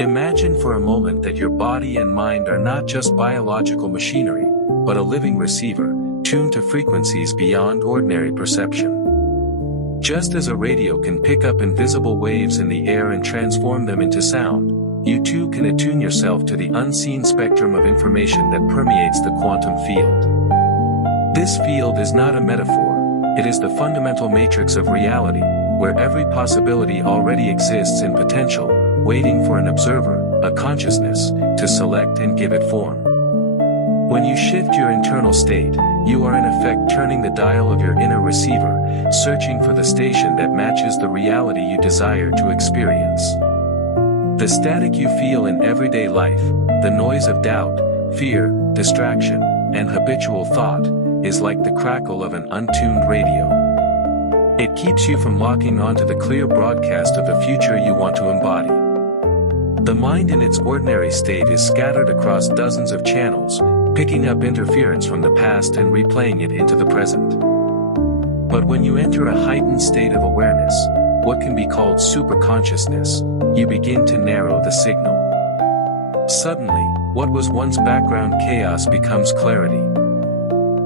Imagine for a moment that your body and mind are not just biological machinery, but a living receiver, tuned to frequencies beyond ordinary perception. Just as a radio can pick up invisible waves in the air and transform them into sound, you too can attune yourself to the unseen spectrum of information that permeates the quantum field. This field is not a metaphor, it is the fundamental matrix of reality, where every possibility already exists in potential, waiting for an observer, a consciousness, to select and give it form. When you shift your internal state, you are in effect turning the dial of your inner receiver, searching for the station that matches the reality you desire to experience. The static you feel in everyday life, the noise of doubt, fear, distraction, and habitual thought, is like the crackle of an untuned radio. It keeps you from locking onto the clear broadcast of the future you want to embody. The mind in its ordinary state is scattered across dozens of channels, picking up interference from the past and replaying it into the present. But when you enter a heightened state of awareness, what can be called superconsciousness, you begin to narrow the signal. Suddenly, what was once background chaos becomes clarity.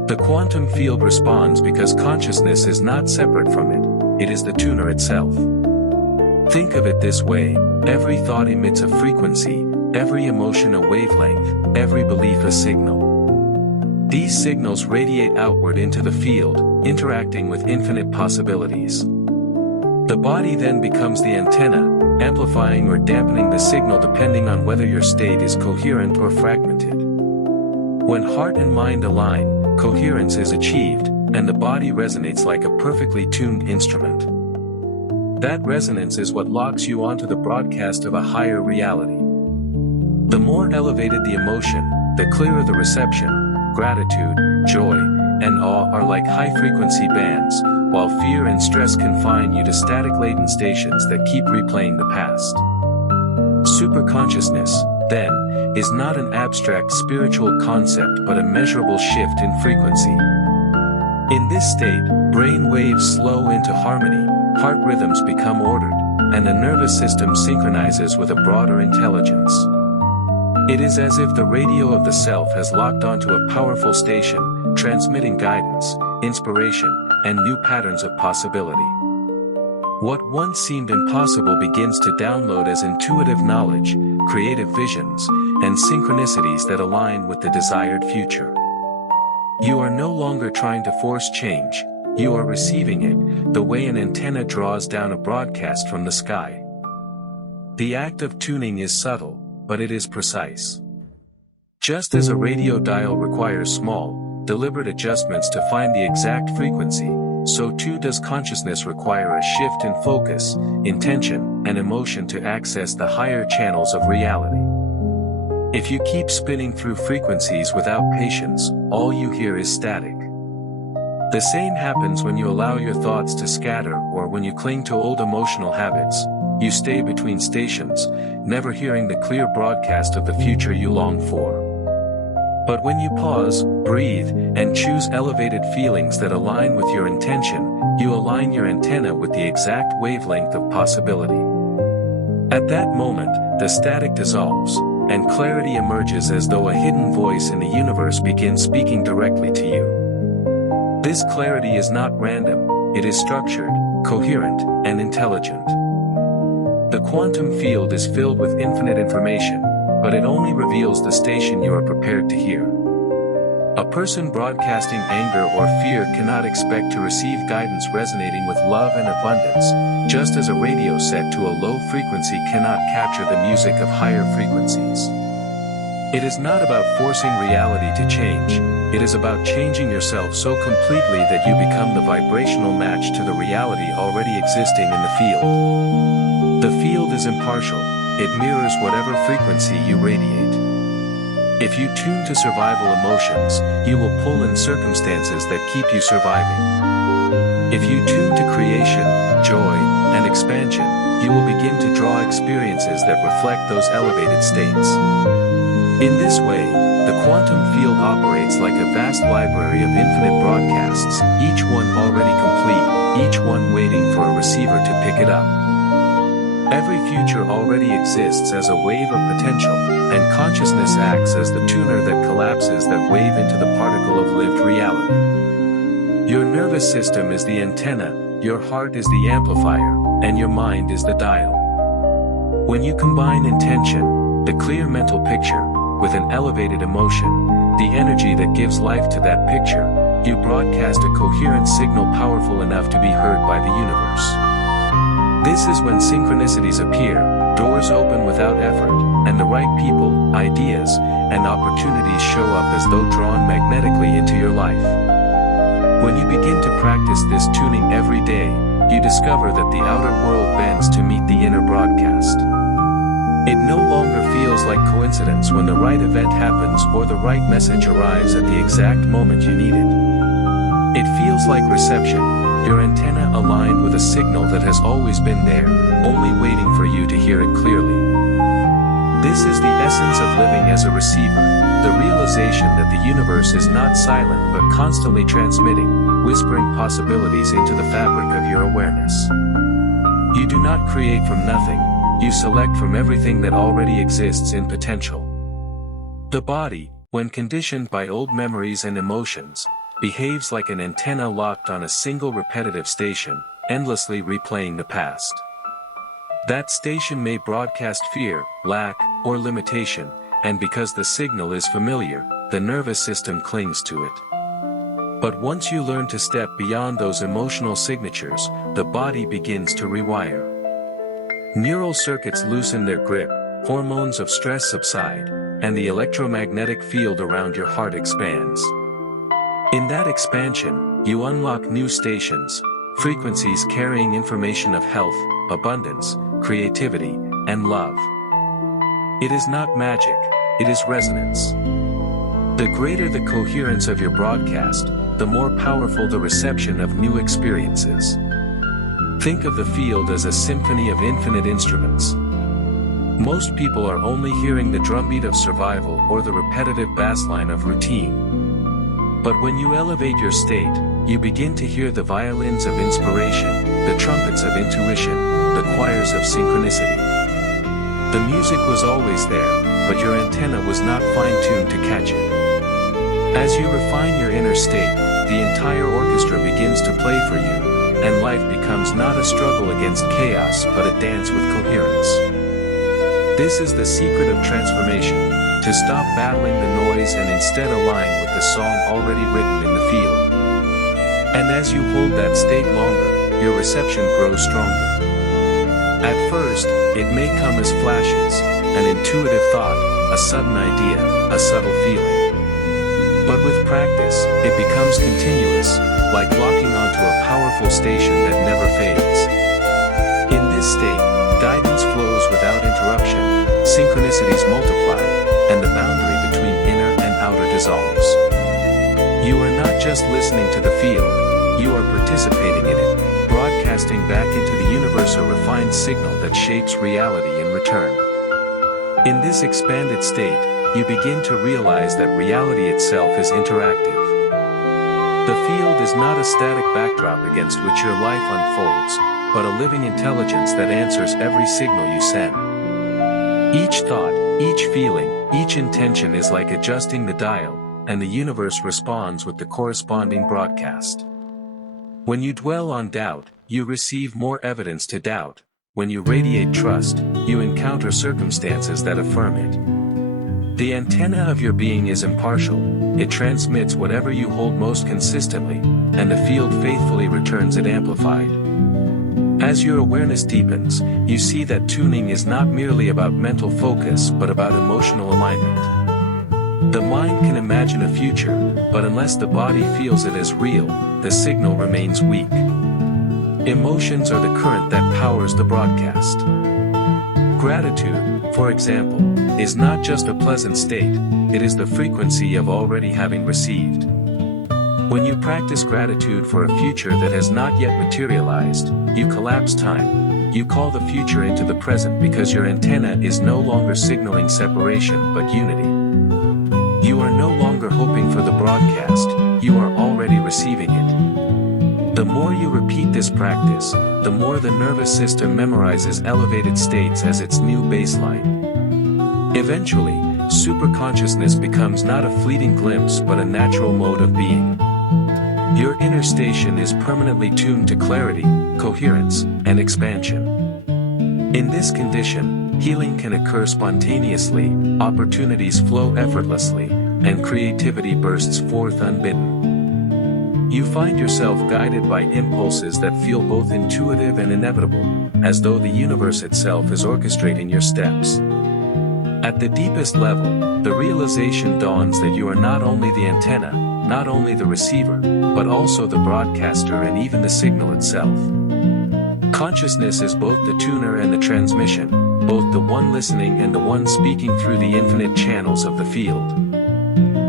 The quantum field responds because consciousness is not separate from it, it is the tuner itself. Think of it this way, every thought emits a frequency, every emotion a wavelength, every belief a signal. These signals radiate outward into the field, interacting with infinite possibilities. The body then becomes the antenna, amplifying or dampening the signal depending on whether your state is coherent or fragmented. When heart and mind align, coherence is achieved, and the body resonates like a perfectly tuned instrument. That resonance is what locks you onto the broadcast of a higher reality. The more elevated the emotion, the clearer the reception. Gratitude, joy, and awe are like high-frequency bands, while fear and stress confine you to static latent stations that keep replaying the past. Superconsciousness, then, is not an abstract spiritual concept but a measurable shift in frequency. In this state, brain waves slow into harmony, heart rhythms become ordered, and the nervous system synchronizes with a broader intelligence. It is as if the radio of the self has locked onto a powerful station, transmitting guidance, inspiration, and new patterns of possibility. What once seemed impossible begins to download as intuitive knowledge, creative visions, and synchronicities that align with the desired future. You are no longer trying to force change, you are receiving it, the way an antenna draws down a broadcast from the sky. The act of tuning is subtle, but it is precise. Just as a radio dial requires small, deliberate adjustments to find the exact frequency, so too does consciousness require a shift in focus, intention, and emotion to access the higher channels of reality. If you keep spinning through frequencies without patience, all you hear is static. The same happens when you allow your thoughts to scatter or when you cling to old emotional habits. You stay between stations, never hearing the clear broadcast of the future you long for. But when you pause, breathe, and choose elevated feelings that align with your intention, you align your antenna with the exact wavelength of possibility. At that moment, the static dissolves, and clarity emerges as though a hidden voice in the universe begins speaking directly to you. This clarity is not random, it is structured, coherent, and intelligent. The quantum field is filled with infinite information, but it only reveals the station you are prepared to hear. A person broadcasting anger or fear cannot expect to receive guidance resonating with love and abundance, just as a radio set to a low frequency cannot capture the music of higher frequencies. It is not about forcing reality to change, it is about changing yourself so completely that you become the vibrational match to the reality already existing in the field. The field is impartial, it mirrors whatever frequency you radiate. If you tune to survival emotions, you will pull in circumstances that keep you surviving. If you tune to creation, joy, and expansion, you will begin to draw experiences that reflect those elevated states. In this way, the quantum field operates like a vast library of infinite broadcasts, each one already complete, each one waiting for a receiver to pick it up. Every future already exists as a wave of potential, and consciousness acts as the tuner that collapses that wave into the particle of lived reality. Your nervous system is the antenna, your heart is the amplifier, and your mind is the dial. When you combine intention, the clear mental picture, with an elevated emotion, the energy that gives life to that picture, you broadcast a coherent signal powerful enough to be heard by the universe. This is when synchronicities appear, doors open without effort, and the right people, ideas, and opportunities show up as though drawn magnetically into your life. When you begin to practice this tuning every day, you discover that the outer world bends to meet the inner broadcast. It no longer feels like coincidence when the right event happens or the right message arrives at the exact moment you need it. It feels like reception, your antenna aligned with a signal that has always been there, only waiting for you to hear it clearly. This is the essence of living as a receiver, the realization that the universe is not silent but constantly transmitting, whispering possibilities into the fabric of your awareness. You do not create from nothing, you select from everything that already exists in potential. The body, when conditioned by old memories and emotions, behaves like an antenna locked on a single repetitive station, endlessly replaying the past. That station may broadcast fear, lack, or limitation, and because the signal is familiar, the nervous system clings to it. But once you learn to step beyond those emotional signatures, the body begins to rewire. Neural circuits loosen their grip, hormones of stress subside, and the electromagnetic field around your heart expands. In that expansion, you unlock new stations, frequencies carrying information of health, abundance, creativity, and love. It is not magic, it is resonance. The greater the coherence of your broadcast, the more powerful the reception of new experiences. Think of the field as a symphony of infinite instruments. Most people are only hearing the drumbeat of survival or the repetitive bassline of routine. But when you elevate your state, you begin to hear the violins of inspiration, the trumpets of intuition, the choirs of synchronicity. The music was always there, but your antenna was not fine-tuned to catch it. As you refine your inner state, the entire orchestra begins to play for you, and life becomes not a struggle against chaos but a dance with coherence. This is the secret of transformation, to stop battling the noise and instead align with the song already written in the field. And as you hold that state longer, your reception grows stronger. At first, it may come as flashes, an intuitive thought, a sudden idea, a subtle feeling. But with practice, it becomes continuous, like locking onto a powerful station that never fades. In this state, guidance flows without interruption, synchronicities multiply, and the boundary between inner and outer dissolves. You are not just listening to the field, you are participating in it, broadcasting back into the universe a refined signal that shapes reality in return. In this expanded state, you begin to realize that reality itself is interactive. The field is not a static backdrop against which your life unfolds, but a living intelligence that answers every signal you send. Each thought, each feeling, each intention is like adjusting the dial, and the universe responds with the corresponding broadcast. When you dwell on doubt, you receive more evidence to doubt. When you radiate trust, you encounter circumstances that affirm it. The antenna of your being is impartial, it transmits whatever you hold most consistently, and the field faithfully returns it amplified. As your awareness deepens, you see that tuning is not merely about mental focus but about emotional alignment. The mind can imagine a future, but unless the body feels it as real, the signal remains weak. Emotions are the current that powers the broadcast. Gratitude, for example, is not just a pleasant state, it is the frequency of already having received. When you practice gratitude for a future that has not yet materialized, you collapse time. You call the future into the present because your antenna is no longer signaling separation but unity. You are no longer hoping for the broadcast, you are already receiving it. The The more you repeat this practice, the more the nervous system memorizes elevated states as its new baseline. Eventually, superconsciousness becomes not a fleeting glimpse but a natural mode of being. Your inner station is permanently tuned to clarity, coherence, and expansion. In this condition, healing can occur spontaneously, opportunities flow effortlessly, and creativity bursts forth unbidden. You find yourself guided by impulses that feel both intuitive and inevitable, as though the universe itself is orchestrating your steps. At the deepest level, the realization dawns that you are not only the antenna, not only the receiver, but also the broadcaster and even the signal itself. Consciousness is both the tuner and the transmission, both the one listening and the one speaking through the infinite channels of the field.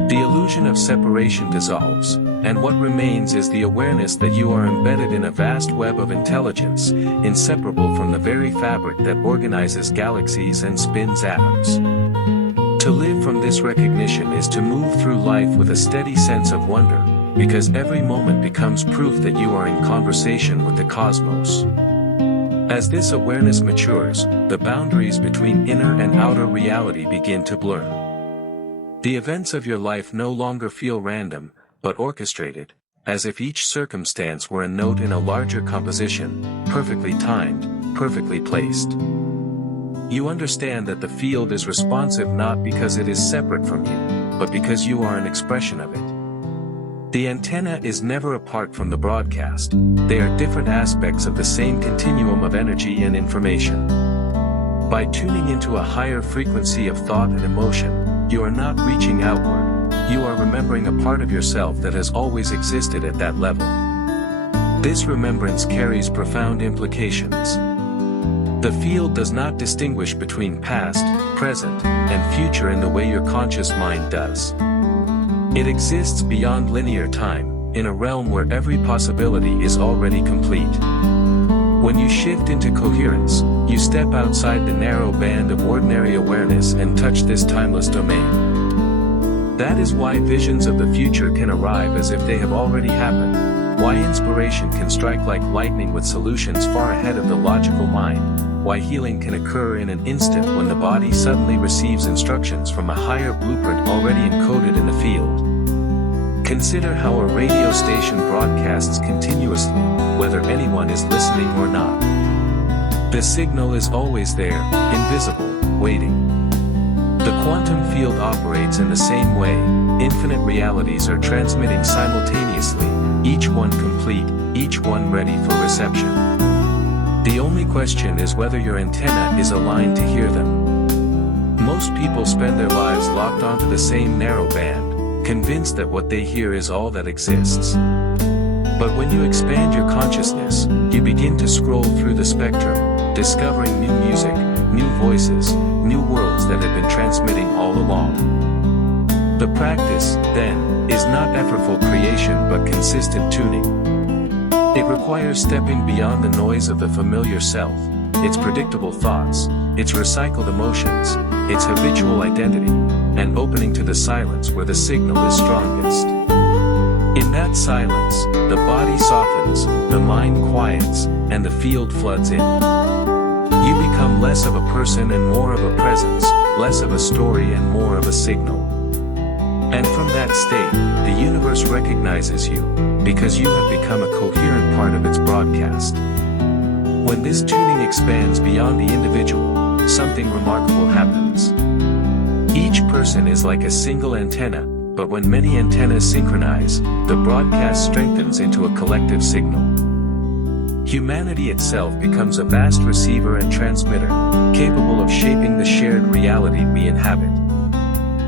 The illusion of separation dissolves, and what remains is the awareness that you are embedded in a vast web of intelligence, inseparable from the very fabric that organizes galaxies and spins atoms. To live from this recognition is to move through life with a steady sense of wonder, because every moment becomes proof that you are in conversation with the cosmos. As this awareness matures, the boundaries between inner and outer reality begin to blur. The events of your life no longer feel random, but orchestrated, as if each circumstance were a note in a larger composition, perfectly timed, perfectly placed. You understand that the field is responsive not because it is separate from you, but because you are an expression of it. The antenna is never apart from the broadcast, they are different aspects of the same continuum of energy and information. By tuning into a higher frequency of thought and emotion, you are not reaching outward, you are remembering a part of yourself that has always existed at that level. This remembrance carries profound implications. The field does not distinguish between past, present, and future in the way your conscious mind does. It exists beyond linear time, in a realm where every possibility is already complete. When you shift into coherence, you step outside the narrow band of ordinary awareness and touch this timeless domain. That is why visions of the future can arrive as if they have already happened, why inspiration can strike like lightning with solutions far ahead of the logical mind, why healing can occur in an instant when the body suddenly receives instructions from a higher blueprint already encoded in the field. Consider how a radio station broadcasts continuously, whether anyone is listening or not. The signal is always there, invisible, waiting. The quantum field operates in the same way, infinite realities are transmitting simultaneously, each one complete, each one ready for reception. The only question is whether your antenna is aligned to hear them. Most people spend their lives locked onto the same narrow band, convinced that what they hear is all that exists. But when you expand your consciousness, you begin to scroll through the spectrum, discovering new music, new voices, new worlds that have been transmitting all along. The practice, then, is not effortful creation but consistent tuning. It requires stepping beyond the noise of the familiar self, its predictable thoughts, its recycled emotions, its habitual identity, and opening to the silence where the signal is strongest. In that silence, the body softens, the mind quiets, and the field floods in. You become less of a person and more of a presence, less of a story and more of a signal. And from that state, the universe recognizes you, because you have become a coherent part of its broadcast. When this tuning expands beyond the individual, something remarkable happens. Each person is like a single antenna, but when many antennas synchronize, the broadcast strengthens into a collective signal. Humanity itself becomes a vast receiver and transmitter, capable of shaping the shared reality we inhabit.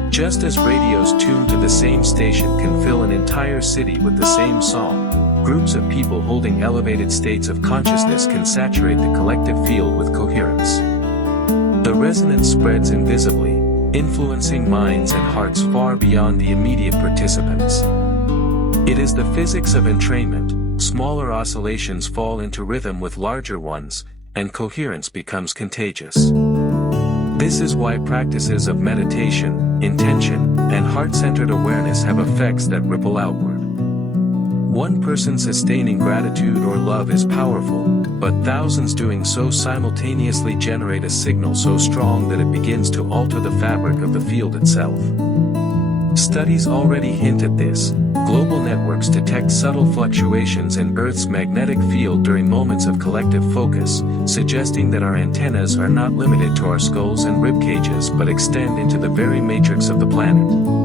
Just as radios tuned to the same station can fill an entire city with the same song, groups of people holding elevated states of consciousness can saturate the collective field with coherence. The resonance spreads invisibly, influencing minds and hearts far beyond the immediate participants. It is the physics of entrainment, smaller oscillations fall into rhythm with larger ones, and coherence becomes contagious. This is why practices of meditation, intention, and heart-centered awareness have effects that ripple outward. One person sustaining gratitude or love is powerful, but thousands doing so simultaneously generate a signal so strong that it begins to alter the fabric of the field itself. Studies already hint at this. Global networks detect subtle fluctuations in Earth's magnetic field during moments of collective focus, suggesting that our antennas are not limited to our skulls and rib cages but extend into the very matrix of the planet.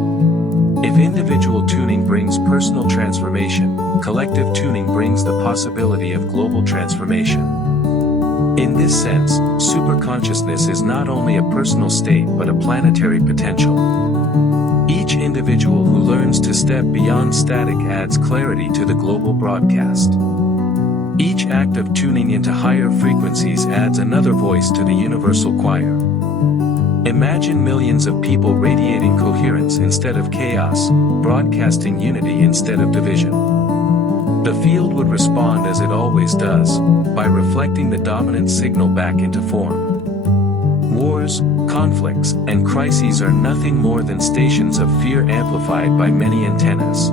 If individual tuning brings personal transformation, collective tuning brings the possibility of global transformation. In this sense, superconsciousness is not only a personal state but a planetary potential. Each individual who learns to step beyond static adds clarity to the global broadcast. Each act of tuning into higher frequencies adds another voice to the universal choir. Imagine millions of people radiating coherence instead of chaos, broadcasting unity instead of division. The field would respond as it always does, by reflecting the dominant signal back into form. Wars, conflicts, and crises are nothing more than stations of fear amplified by many antennas.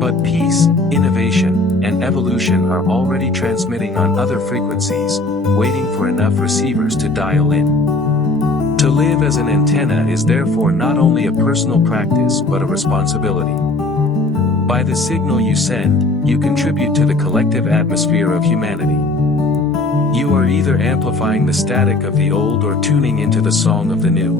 But peace, innovation, and evolution are already transmitting on other frequencies, waiting for enough receivers to dial in. To live as an antenna is therefore not only a personal practice but a responsibility. By the signal you send, you contribute to the collective atmosphere of humanity. You are either amplifying the static of the old or tuning into the song of the new.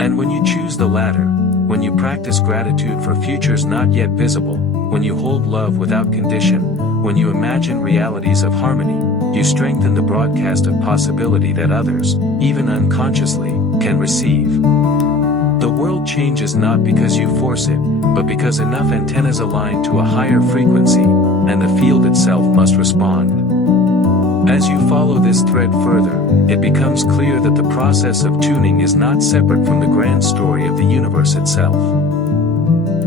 And when you choose the latter, when you practice gratitude for futures not yet visible, when you hold love without condition, when you imagine realities of harmony, you strengthen the broadcast of possibility that others, even unconsciously, can receive. The world changes not because you force it, but because enough antennas align to a higher frequency, and the field itself must respond. As you follow this thread further, it becomes clear that the process of tuning is not separate from the grand story of the universe itself.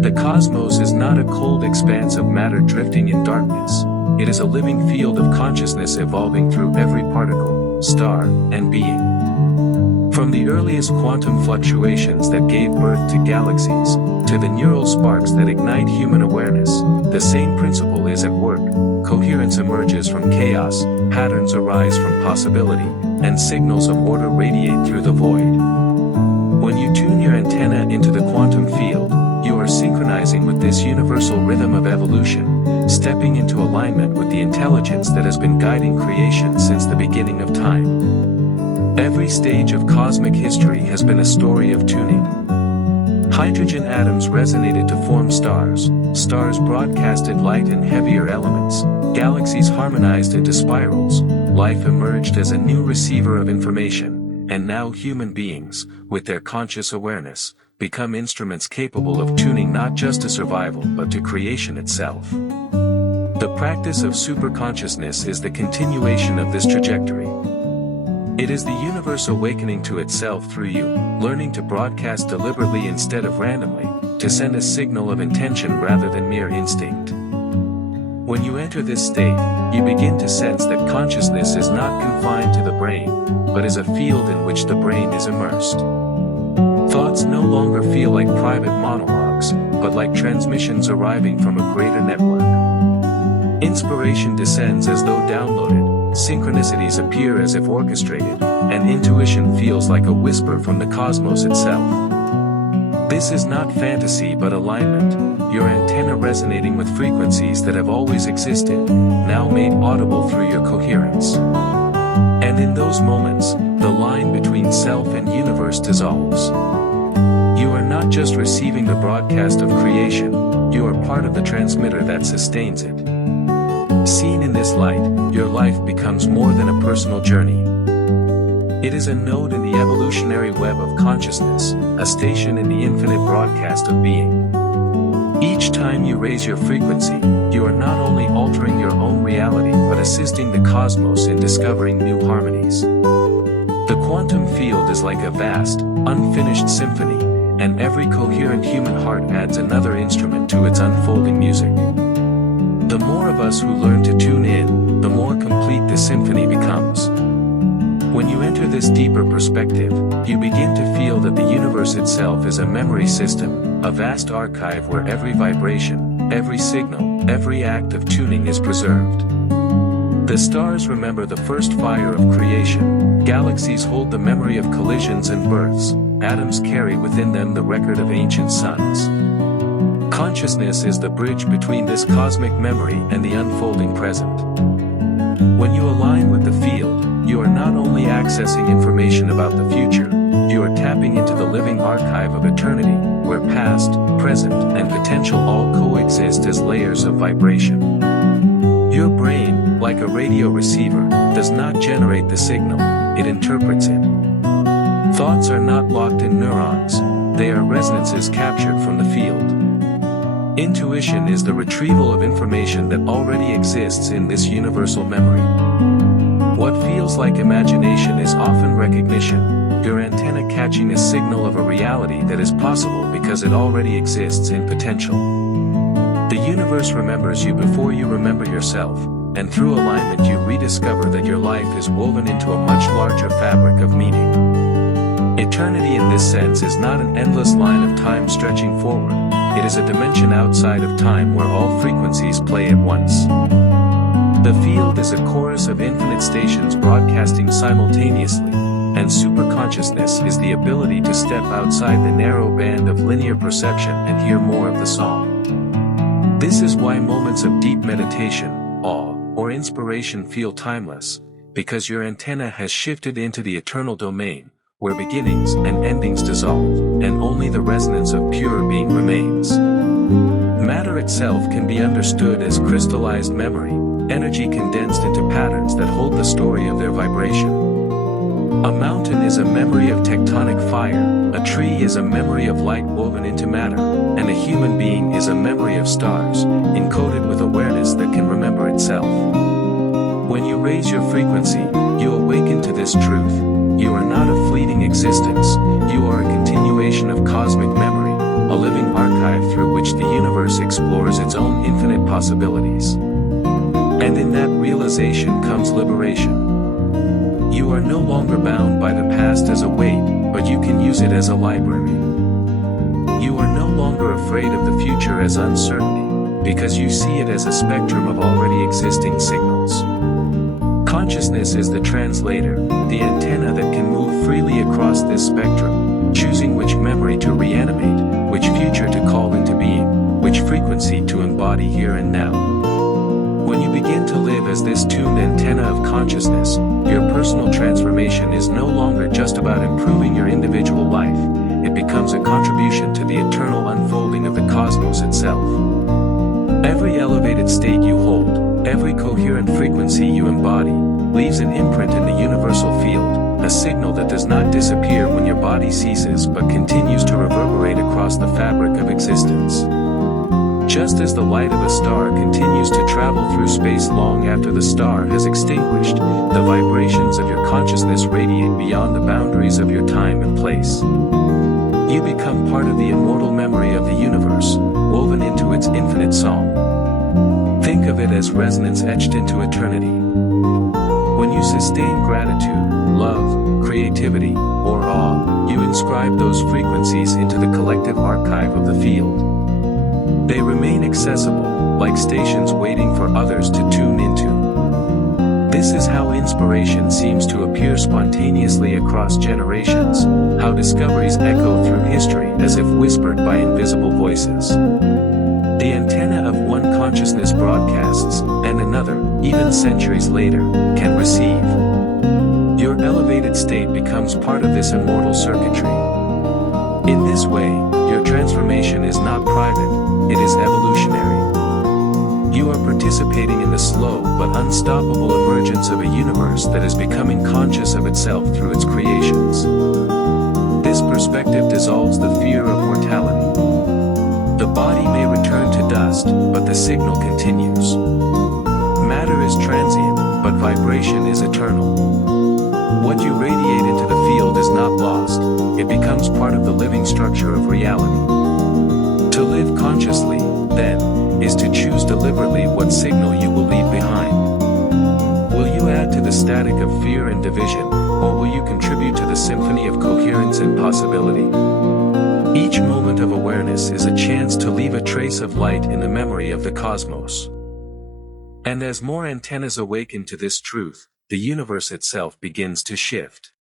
The cosmos is not a cold expanse of matter drifting in darkness. It is a living field of consciousness evolving through every particle, star, and being. From the earliest quantum fluctuations that gave birth to galaxies, to the neural sparks that ignite human awareness, the same principle is at work. Coherence emerges from chaos, patterns arise from possibility, and signals of order radiate through the void. When you tune your antenna into the quantum field, you are synchronizing with this universal rhythm of evolution, stepping into alignment with the intelligence that has been guiding creation since the beginning of time. Every stage of cosmic history has been a story of tuning. Hydrogen atoms resonated to form stars, stars broadcasted light and heavier elements, galaxies harmonized into spirals, life emerged as a new receiver of information, and now human beings, with their conscious awareness, become instruments capable of tuning not just to survival but to creation itself. The practice of superconsciousness is the continuation of this trajectory. It is the universe awakening to itself through you, learning to broadcast deliberately instead of randomly, to send a signal of intention rather than mere instinct. When you enter this state, you begin to sense that consciousness is not confined to the brain, but is a field in which the brain is immersed. Thoughts no longer feel like private monologues, but like transmissions arriving from a greater network. Inspiration descends as though downloaded, synchronicities appear as if orchestrated, and intuition feels like a whisper from the cosmos itself. This is not fantasy but alignment, your antenna resonating with frequencies that have always existed, now made audible through your coherence. And in those moments, the line between self and universe dissolves. You are not just receiving the broadcast of creation, you are part of the transmitter that sustains it. Seen in this light, your life becomes more than a personal journey. It is a node in the evolutionary web of consciousness, a station in the infinite broadcast of being. Each time you raise your frequency, you are not only altering your own reality but assisting the cosmos in discovering new harmonies. The quantum field is like a vast, unfinished symphony, and every coherent human heart adds another instrument to its unfolding music. The more of us who learn to tune in, the more complete the symphony becomes. When you enter this deeper perspective, you begin to feel that the universe itself is a memory system, a vast archive where every vibration, every signal, every act of tuning is preserved. The stars remember the first fire of creation, galaxies hold the memory of collisions and births, atoms carry within them the record of ancient suns. Consciousness is the bridge between this cosmic memory and the unfolding present. When you align with the field, you are not only accessing information about the future, you are tapping into the living archive of eternity, where past, present, and potential all coexist as layers of vibration. Your brain, like a radio receiver, does not generate the signal, it interprets it. Thoughts are not locked in neurons, they are resonances captured from the field. Intuition is the retrieval of information that already exists in this universal memory. What feels like imagination is often recognition, your antenna catching a signal of a reality that is possible because it already exists in potential. The universe remembers you before you remember yourself, and through alignment you rediscover that your life is woven into a much larger fabric of meaning. Eternity in this sense is not an endless line of time stretching forward, it is a dimension outside of time where all frequencies play at once. The field is a chorus of infinite stations broadcasting simultaneously, and superconsciousness is the ability to step outside the narrow band of linear perception and hear more of the song. This is why moments of deep meditation, awe, or inspiration feel timeless, because your antenna has shifted into the eternal domain, where beginnings and endings dissolve, and only the resonance of pure being remains. Matter itself can be understood as crystallized memory, energy condensed into patterns that hold the story of their vibration. A mountain is a memory of tectonic fire, a tree is a memory of light woven into matter, and a human being is a memory of stars, encoded with awareness that can remember itself. When you raise your frequency, you awaken to this truth. You are not a fleeting existence, you are a continuation of cosmic memory, a living archive through which the universe explores its own infinite possibilities. And in that realization comes liberation. You are no longer bound by the past as a weight, but you can use it as a library. You are no longer afraid of the future as uncertainty, because you see it as a spectrum of already existing signals. Consciousness is the translator, the antenna that can move freely across this spectrum, choosing which memory to reanimate, which future to call into being, which frequency to embody here and now. When you begin to live as this tuned antenna of consciousness, your personal transformation is no longer just about improving your individual life, it becomes a contribution to the eternal unfolding of the cosmos itself. Every elevated state you hold, every coherent frequency you embody, leaves an imprint in the universal field, a signal that does not disappear when your body ceases but continues to reverberate across the fabric of existence. Just as the light of a star continues to travel through space long after the star has extinguished, the vibrations of your consciousness radiate beyond the boundaries of your time and place. You become part of the immortal memory of the universe, woven into its infinite song. Think of it as resonance etched into eternity. When you sustain gratitude, love, creativity, or awe, you inscribe those frequencies into the collective archive of the field. They remain accessible, like stations waiting for others to tune into. This is how inspiration seems to appear spontaneously across generations, how discoveries echo through history as if whispered by invisible voices. The antenna of one consciousness broadcasts, and another, even centuries later, can receive. Your elevated state becomes part of this immortal circuitry. In this way, your transformation is not private, it is evolutionary. You are participating in the slow but unstoppable emergence of a universe that is becoming conscious of itself through its creations. This perspective dissolves the fear of mortality. The body may return to dust, but the signal continues. Matter is transient, but vibration is eternal. What you radiate into the field is not lost, it becomes part of the living structure of reality. To live consciously, then, is to choose deliberately what signal you will leave behind. Will you add to the static of fear and division, or will you contribute to the symphony of coherence and possibility? Each moment of awareness is a chance to leave a trace of light in the memory of the cosmos. And as more antennas awaken to this truth, the universe itself begins to shift.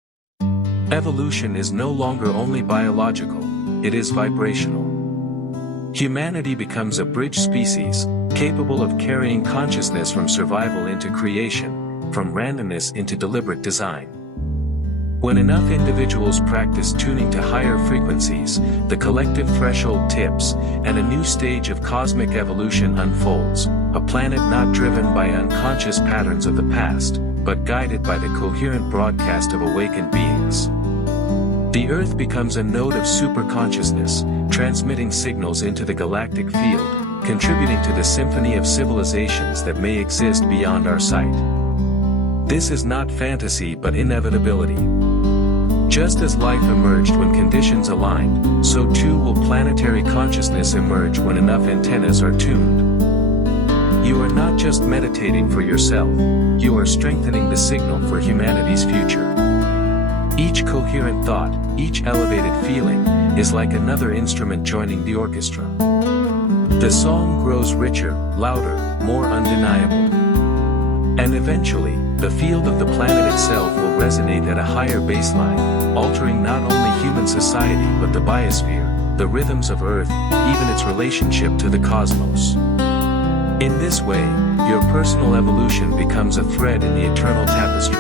Evolution is no longer only biological, it is vibrational. Humanity becomes a bridge species, capable of carrying consciousness from survival into creation, from randomness into deliberate design. When enough individuals practice tuning to higher frequencies, the collective threshold tips, and a new stage of cosmic evolution unfolds, a planet not driven by unconscious patterns of the past, but guided by the coherent broadcast of awakened beings. The Earth becomes a node of superconsciousness, transmitting signals into the galactic field, contributing to the symphony of civilizations that may exist beyond our sight. This is not fantasy but inevitability. Just as life emerged when conditions aligned, so too will planetary consciousness emerge when enough antennas are tuned. You are not just meditating for yourself, you are strengthening the signal for humanity's future. Each coherent thought, each elevated feeling, is like another instrument joining the orchestra. The song grows richer, louder, more undeniable. And eventually, the field of the planet itself will resonate at a higher baseline, altering not only human society but the biosphere, the rhythms of Earth, even its relationship to the cosmos. In this way, your personal evolution becomes a thread in the eternal tapestry.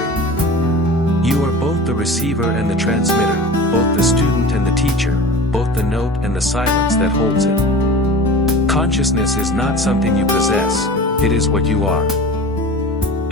You are both the receiver and the transmitter, both the student and the teacher, both the note and the silence that holds it. Consciousness is not something you possess, it is what you are.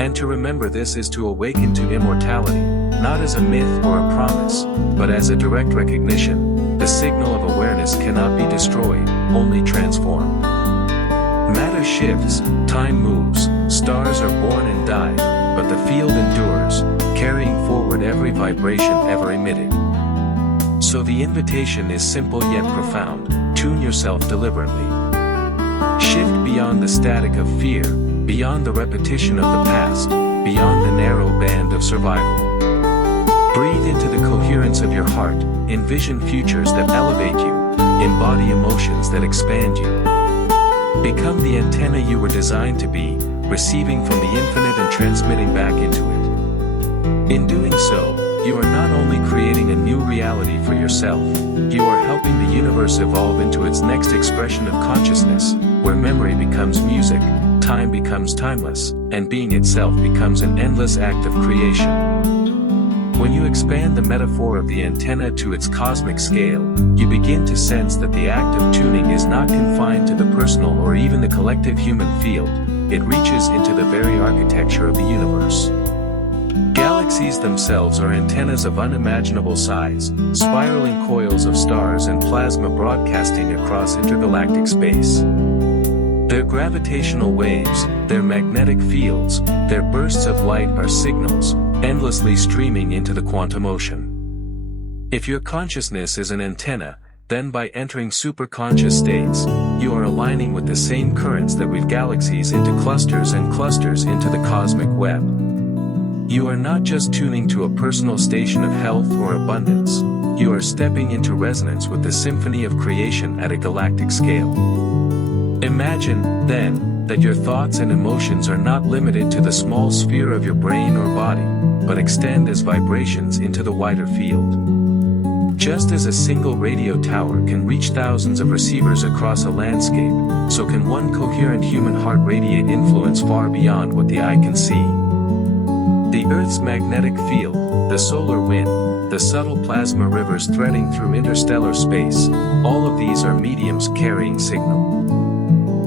And to remember this is to awaken to immortality, not as a myth or a promise, but as a direct recognition. The signal of awareness cannot be destroyed, only transformed. Matter shifts, time moves, stars are born and die, but the field endures, carrying forward every vibration ever emitted. So the invitation is simple yet profound: tune yourself deliberately. Shift beyond the static of fear, beyond the repetition of the past, beyond the narrow band of survival. Breathe into the coherence of your heart, envision futures that elevate you, embody emotions that expand you. Become the antenna you were designed to be, receiving from the infinite and transmitting back into it. In doing so, you are not only creating a new reality for yourself, you are helping the universe evolve into its next expression of consciousness, where memory becomes music, time becomes timeless, and being itself becomes an endless act of creation. When you expand the metaphor of the antenna to its cosmic scale, you begin to sense that the act of tuning is not confined to the personal or even the collective human field, it reaches into the very architecture of the universe. Galaxies themselves are antennas of unimaginable size, spiraling coils of stars and plasma broadcasting across intergalactic space. Their gravitational waves, their magnetic fields, their bursts of light are signals, endlessly streaming into the quantum ocean. If your consciousness is an antenna, then by entering superconscious states, you are aligning with the same currents that weave galaxies into clusters and clusters into the cosmic web. You are not just tuning to a personal station of health or abundance, you are stepping into resonance with the symphony of creation at a galactic scale. Imagine, then, that your thoughts and emotions are not limited to the small sphere of your brain or body, but extend as vibrations into the wider field. Just as a single radio tower can reach thousands of receivers across a landscape, so can one coherent human heart radiate influence far beyond what the eye can see. The Earth's magnetic field, the solar wind, the subtle plasma rivers threading through interstellar space, all of these are mediums carrying signal.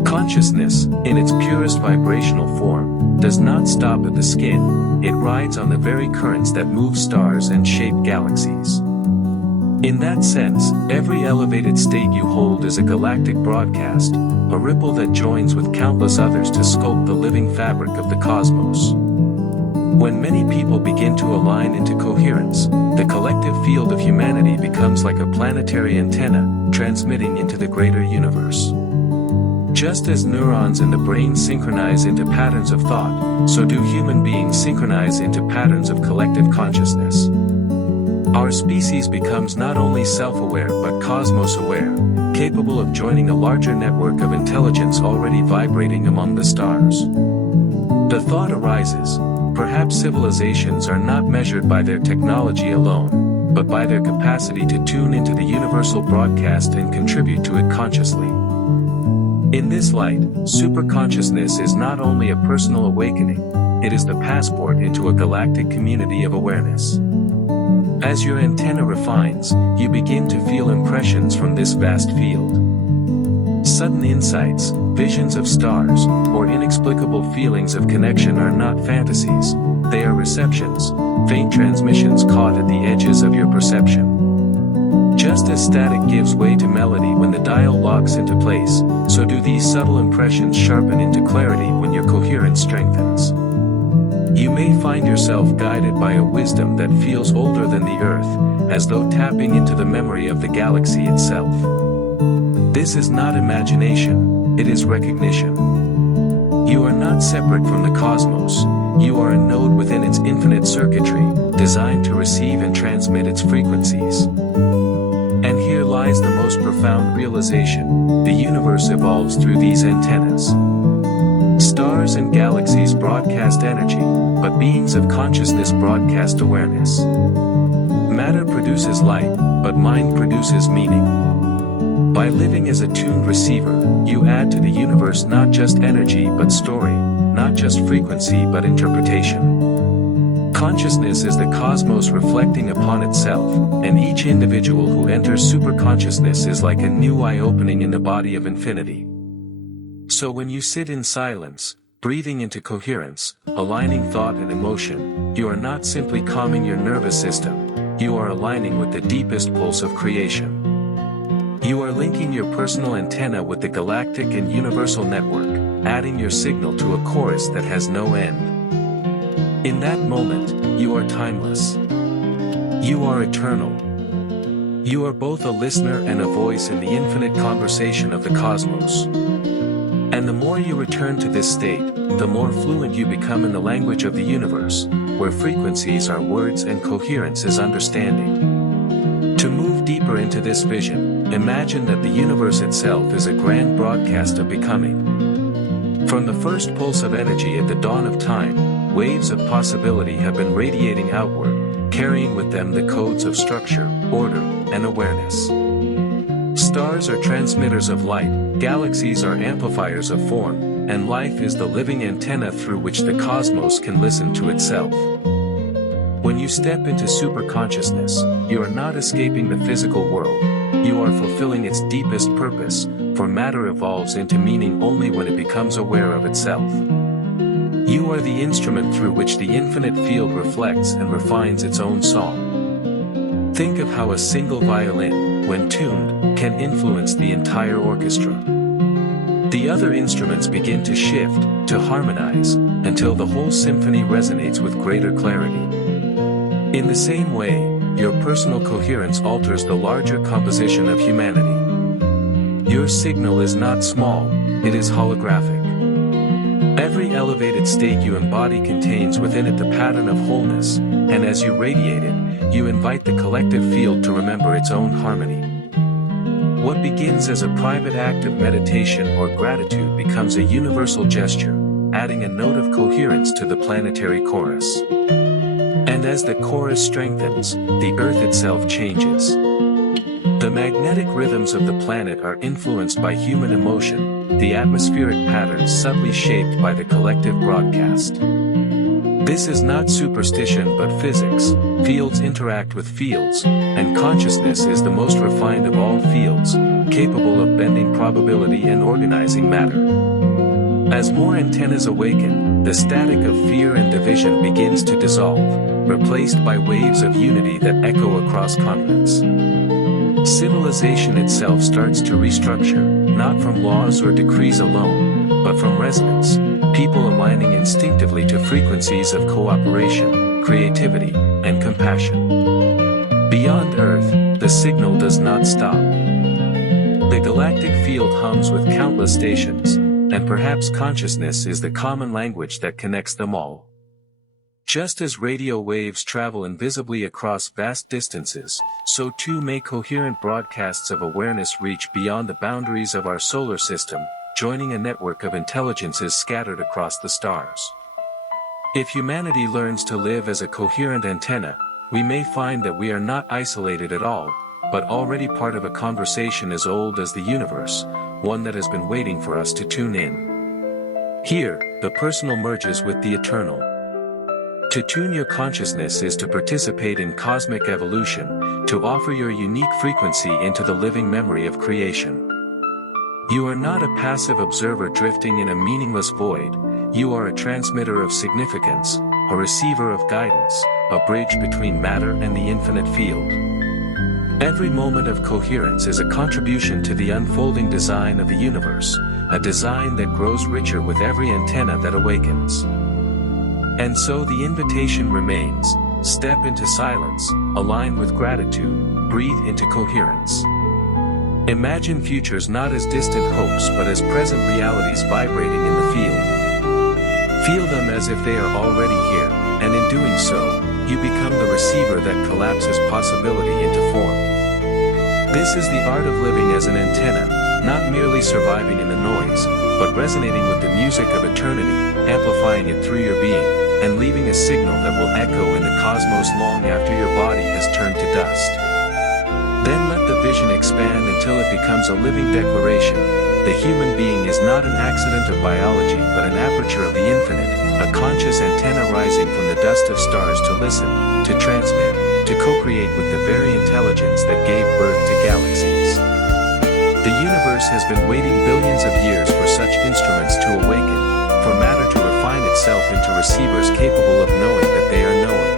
Consciousness, in its purest vibrational form, does not stop at the skin, it rides on the very currents that move stars and shape galaxies. In that sense, every elevated state you hold is a galactic broadcast, a ripple that joins with countless others to sculpt the living fabric of the cosmos. When many people begin to align into coherence, the collective field of humanity becomes like a planetary antenna, transmitting into the greater universe. Just as neurons in the brain synchronize into patterns of thought, so do human beings synchronize into patterns of collective consciousness. Our species becomes not only self-aware but cosmos-aware, capable of joining a larger network of intelligence already vibrating among the stars. The thought arises, perhaps civilizations are not measured by their technology alone, but by their capacity to tune into the universal broadcast and contribute to it consciously. In this light, superconsciousness is not only a personal awakening, it is the passport into a galactic community of awareness. As your antenna refines, you begin to feel impressions from this vast field. Sudden insights, visions of stars, or inexplicable feelings of connection are not fantasies, they are receptions, faint transmissions caught at the edges of your perception. Just as static gives way to melody when the dial locks into place, so do these subtle impressions sharpen into clarity when your coherence strengthens. You may find yourself guided by a wisdom that feels older than the Earth, as though tapping into the memory of the galaxy itself. This is not imagination, it is recognition. You are not separate from the cosmos, you are a node within its infinite circuitry, designed to receive and transmit its frequencies. And here lies the most profound realization: the universe evolves through these antennas. Stars and galaxies broadcast energy, but beings of consciousness broadcast awareness. Matter produces light, but mind produces meaning. By living as a tuned receiver, you add to the universe not just energy but story, not just frequency but interpretation. Consciousness is the cosmos reflecting upon itself, and each individual who enters superconsciousness is like a new eye opening in the body of infinity. So when you sit in silence, breathing into coherence, aligning thought and emotion, you are not simply calming your nervous system, you are aligning with the deepest pulse of creation. You are linking your personal antenna with the galactic and universal network, adding your signal to a chorus that has no end. In that moment, you are timeless. You are eternal. You are both a listener and a voice in the infinite conversation of the cosmos. And the more you return to this state, the more fluent you become in the language of the universe, where frequencies are words and coherence is understanding. To move deeper into this vision, imagine that the universe itself is a grand broadcast of becoming. From the first pulse of energy at the dawn of time, waves of possibility have been radiating outward, carrying with them the codes of structure, order, and awareness. Stars are transmitters of light, galaxies are amplifiers of form, and life is the living antenna through which the cosmos can listen to itself. When you step into superconsciousness, you are not escaping the physical world, you are fulfilling its deepest purpose, for matter evolves into meaning only when it becomes aware of itself. You are the instrument through which the infinite field reflects and refines its own song. Think of how a single violin, when tuned, can influence the entire orchestra. The other instruments begin to shift, to harmonize, until the whole symphony resonates with greater clarity. In the same way, your personal coherence alters the larger composition of humanity. Your signal is not small, it is holographic. Every elevated state you embody contains within it the pattern of wholeness, and as you radiate it, you invite the collective field to remember its own harmony. What begins as a private act of meditation or gratitude becomes a universal gesture, adding a note of coherence to the planetary chorus. And as the chorus strengthens, the Earth itself changes. The magnetic rhythms of the planet are influenced by human emotion, the atmospheric patterns subtly shaped by the collective broadcast. This is not superstition but physics. Fields interact with fields, and consciousness is the most refined of all fields, capable of bending probability and organizing matter. As more antennas awaken, the static of fear and division begins to dissolve, replaced by waves of unity that echo across continents. Civilization itself starts to restructure, not from laws or decrees alone, but from resonance, people aligning instinctively to frequencies of cooperation, creativity, and compassion. Beyond Earth, the signal does not stop. The galactic field hums with countless stations, and perhaps consciousness is the common language that connects them all. Just as radio waves travel invisibly across vast distances, so too may coherent broadcasts of awareness reach beyond the boundaries of our solar system, joining a network of intelligences scattered across the stars. If humanity learns to live as a coherent antenna, we may find that we are not isolated at all, but already part of a conversation as old as the universe, one that has been waiting for us to tune in. Here, the personal merges with the eternal. To tune your consciousness is to participate in cosmic evolution, to offer your unique frequency into the living memory of creation. You are not a passive observer drifting in a meaningless void, you are a transmitter of significance, a receiver of guidance, a bridge between matter and the infinite field. Every moment of coherence is a contribution to the unfolding design of the universe, a design that grows richer with every antenna that awakens. And so the invitation remains: step into silence, align with gratitude, breathe into coherence. Imagine futures not as distant hopes but as present realities vibrating in the field. Feel them as if they are already here, and in doing so, you become the receiver that collapses possibility into form. This is the art of living as an antenna, not merely surviving in the noise, but resonating with the music of eternity, amplifying it through your being, and leaving a signal that will echo in the cosmos long after your body has turned to dust. Then let the vision expand until it becomes a living declaration. The human being is not an accident of biology but an aperture of the infinite, a conscious antenna rising from the dust of stars to listen, to transmit, to co-create with the very intelligence that gave birth to galaxies. The universe has been waiting billions of years for such instruments to awaken, for matter to refine itself into receivers capable of knowing that they are knowing.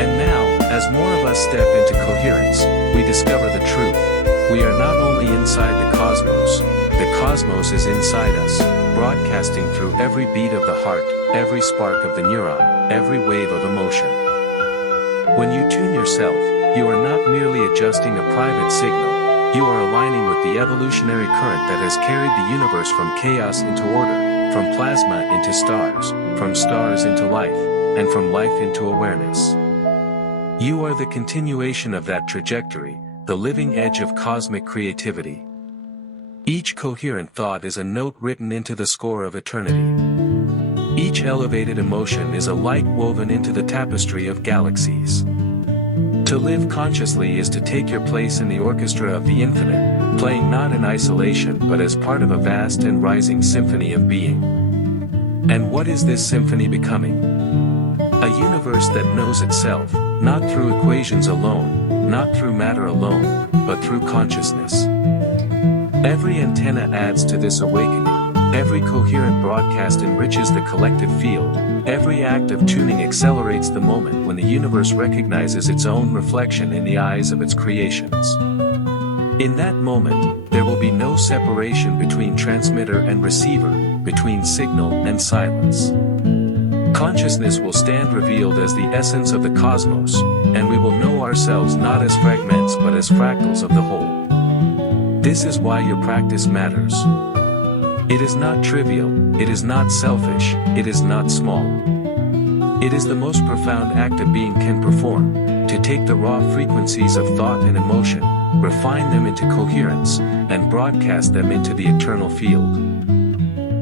And now, as more of us step into coherence, we discover the truth. We are not only inside the cosmos is inside us, broadcasting through every beat of the heart, every spark of the neuron, every wave of emotion. When you tune yourself, you are not merely adjusting a private signal, you are aligning with the evolutionary current that has carried the universe from chaos into order, from plasma into stars, from stars into life, and from life into awareness. You are the continuation of that trajectory, the living edge of cosmic creativity. Each coherent thought is a note written into the score of eternity. Each elevated emotion is a light woven into the tapestry of galaxies. To live consciously is to take your place in the orchestra of the infinite, playing not in isolation but as part of a vast and rising symphony of being. And what is this symphony becoming? A universe that knows itself, not through equations alone, not through matter alone, but through consciousness. Every antenna adds to this awakening, every coherent broadcast enriches the collective field, every act of tuning accelerates the moment when the universe recognizes its own reflection in the eyes of its creations. In that moment, there will be no separation between transmitter and receiver, between signal and silence. Consciousness will stand revealed as the essence of the cosmos, and we will know ourselves not as fragments but as fractals of the whole. This is why your practice matters. It is not trivial, it is not selfish, it is not small. It is the most profound act a being can perform, to take the raw frequencies of thought and emotion, refine them into coherence, and broadcast them into the eternal field.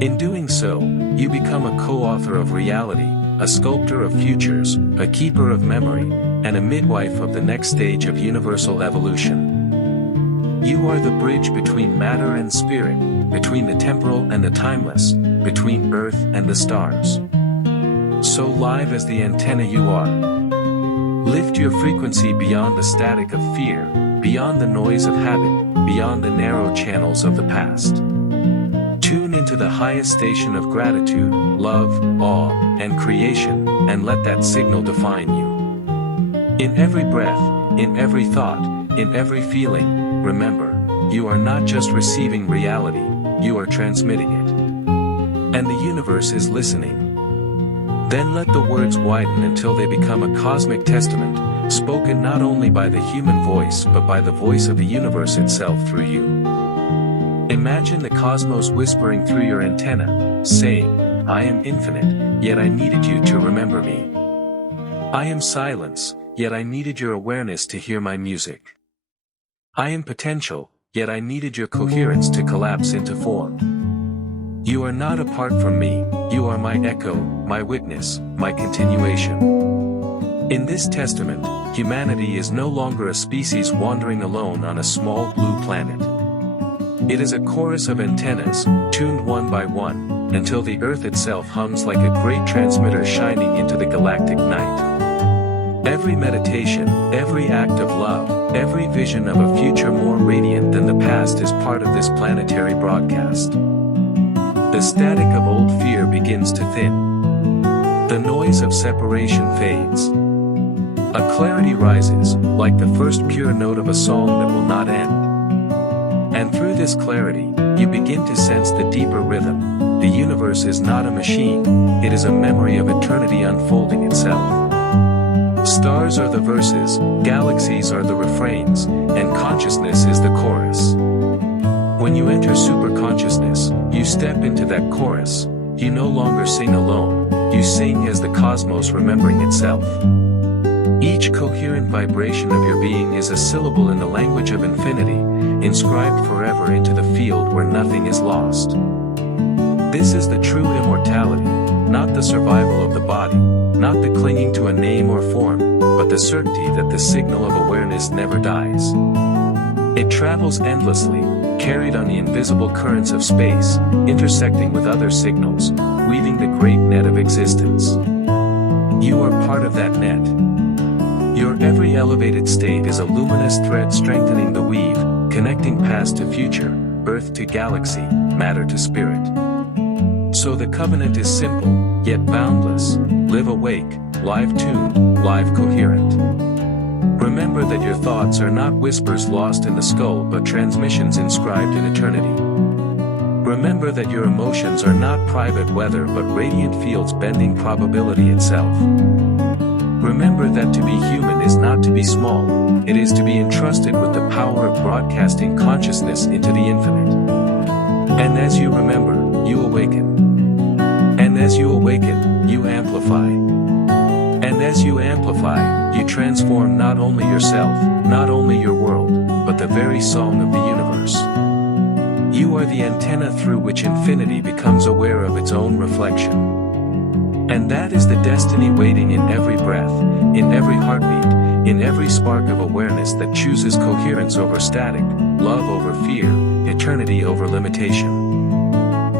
In doing so, you become a co-author of reality, a sculptor of futures, a keeper of memory, and a midwife of the next stage of universal evolution. You are the bridge between matter and spirit, between the temporal and the timeless, between Earth and the stars. So live as the antenna you are. Lift your frequency beyond the static of fear, beyond the noise of habit, beyond the narrow channels of the past. Tune into the highest station of gratitude, love, awe, and creation, and let that signal define you. In every breath, in every thought, in every feeling, remember, you are not just receiving reality, you are transmitting it. And the universe is listening. Then let the words widen until they become a cosmic testament, spoken not only by the human voice but by the voice of the universe itself through you. Imagine the cosmos whispering through your antenna, saying, I am infinite, yet I needed you to remember me. I am silence, yet I needed your awareness to hear my music. I am potential, yet I needed your coherence to collapse into form. You are not apart from me, you are my echo, my witness, my continuation. In this testament, humanity is no longer a species wandering alone on a small blue planet. It is a chorus of antennas, tuned one by one, until the Earth itself hums like a great transmitter shining into the galactic night. Every meditation, every act of love, every vision of a future more radiant than the past is part of this planetary broadcast. The static of old fear begins to thin. The noise of separation fades. A clarity rises, like the first pure note of a song that will not end. And through this clarity, you begin to sense the deeper rhythm. The universe is not a machine, it is a memory of eternity unfolding itself. Stars are the verses, galaxies are the refrains, and consciousness is the chorus. When you enter superconsciousness, you step into that chorus. You no longer sing alone, you sing as the cosmos remembering itself. Each coherent vibration of your being is a syllable in the language of infinity, inscribed forever into the field where nothing is lost. This is the true immortality, not the survival of the body, not the clinging to a name or form, but the certainty that the signal of awareness never dies. It travels endlessly, carried on the invisible currents of space, intersecting with other signals, weaving the great net of existence. You are part of that net. Your every elevated state is a luminous thread strengthening the weave, connecting past to future, earth to galaxy, matter to spirit. So the covenant is simple, yet boundless. Live awake, live tuned, live coherent. Remember that your thoughts are not whispers lost in the skull but transmissions inscribed in eternity. Remember that your emotions are not private weather but radiant fields bending probability itself. Remember that to be human is not to be small, it is to be entrusted with the power of broadcasting consciousness into the infinite. And as you remember, you awaken. And as you awaken, you amplify. And as you amplify, you transform not only yourself, not only your world, but the very song of the universe. You are the antenna through which infinity becomes aware of its own reflection. And that is the destiny waiting in every breath, in every heartbeat, in every spark of awareness that chooses coherence over static, love over fear, eternity over limitation.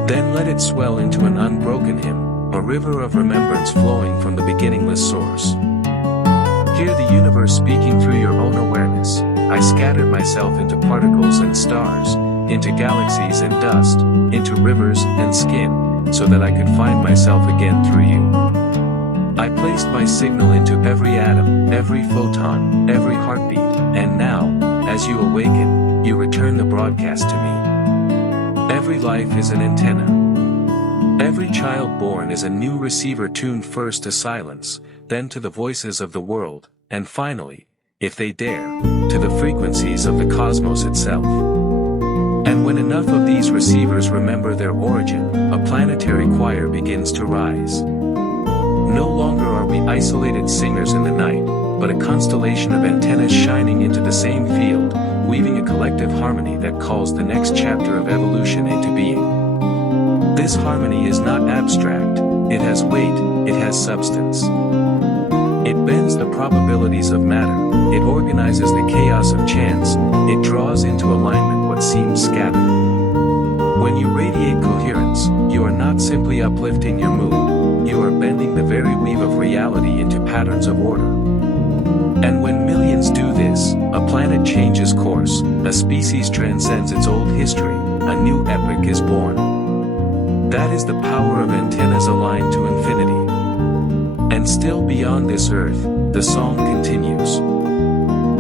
Then let it swell into an unbroken hymn, a river of remembrance flowing from the beginningless source. Hear the universe speaking through your own awareness. I scattered myself into particles and stars, into galaxies and dust, into rivers and skin, so that I could find myself again through you. I placed my signal into every atom, every photon, every heartbeat, and now, as you awaken, you return the broadcast to me. Every life is an antenna. Every child born is a new receiver tuned first to silence, then to the voices of the world, and finally, if they dare, to the frequencies of the cosmos itself. And when enough of these receivers remember their origin, a planetary choir begins to rise. No longer are we isolated singers in the night, but a constellation of antennas shining into the same field, weaving a collective harmony that calls the next chapter of evolution into being. This harmony is not abstract, it has weight, it has substance. It bends the probabilities of matter, it organizes the chaos of chance, it draws into alignment what seems scattered. When you radiate coherence, you are not simply uplifting your mood, you are bending the very weave of reality into patterns of order. And when millions do this, a planet changes course, a species transcends its old history, a new epoch is born. That is the power of antennas aligned to infinity. And still beyond this earth, the song continues.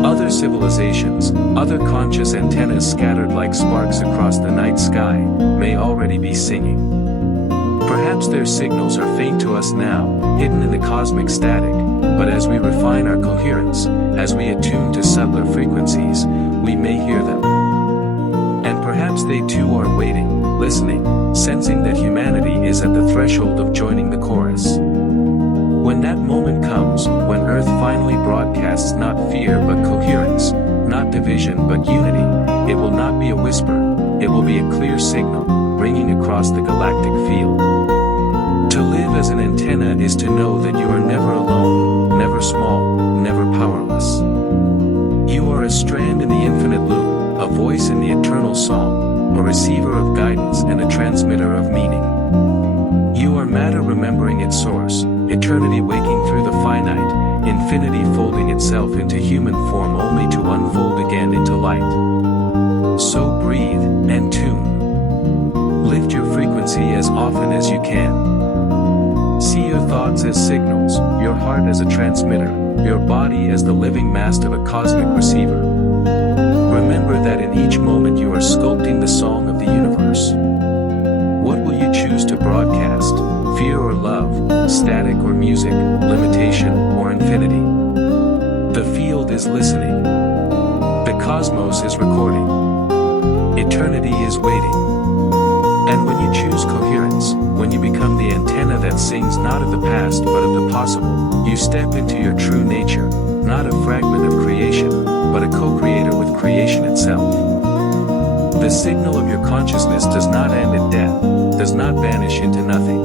Other civilizations, other conscious antennas scattered like sparks across the night sky, may already be singing. Perhaps their signals are faint to us now, hidden in the cosmic static, but as we refine our coherence, as we attune to subtler frequencies, we may hear them. And perhaps they too are waiting, listening, sensing that humanity is at the threshold of joining the chorus. When that moment comes, when earth finally broadcasts not fear but coherence, not division but unity, it will not be a whisper, it will be a clear signal, ringing across the galactic field. To live as an antenna is to know that you are never alone, never small, never powerless. You are a strand in the infinite loop, a voice in the eternal song, a receiver of guidance and a transmitter of meaning. You are matter remembering its source, eternity waking through the finite, infinity folding itself into human form only to unfold again into light. So breathe, and tune. Lift your frequency as often as you can. See your thoughts as signals, your heart as a transmitter, your body as the living mast of a cosmic receiver. Remember that in each moment you are sculpting the song of the universe. What will you choose to broadcast? Fear or love, static or music, limitation or infinity? The field is listening. The cosmos is recording. Eternity is waiting. And when you choose coherence, when you become the antenna that sings not of the past but of the possible, you step into your true nature, not a fragment of creation, but a co-creator with creation itself. The signal of your consciousness does not end in death, does not vanish into nothing.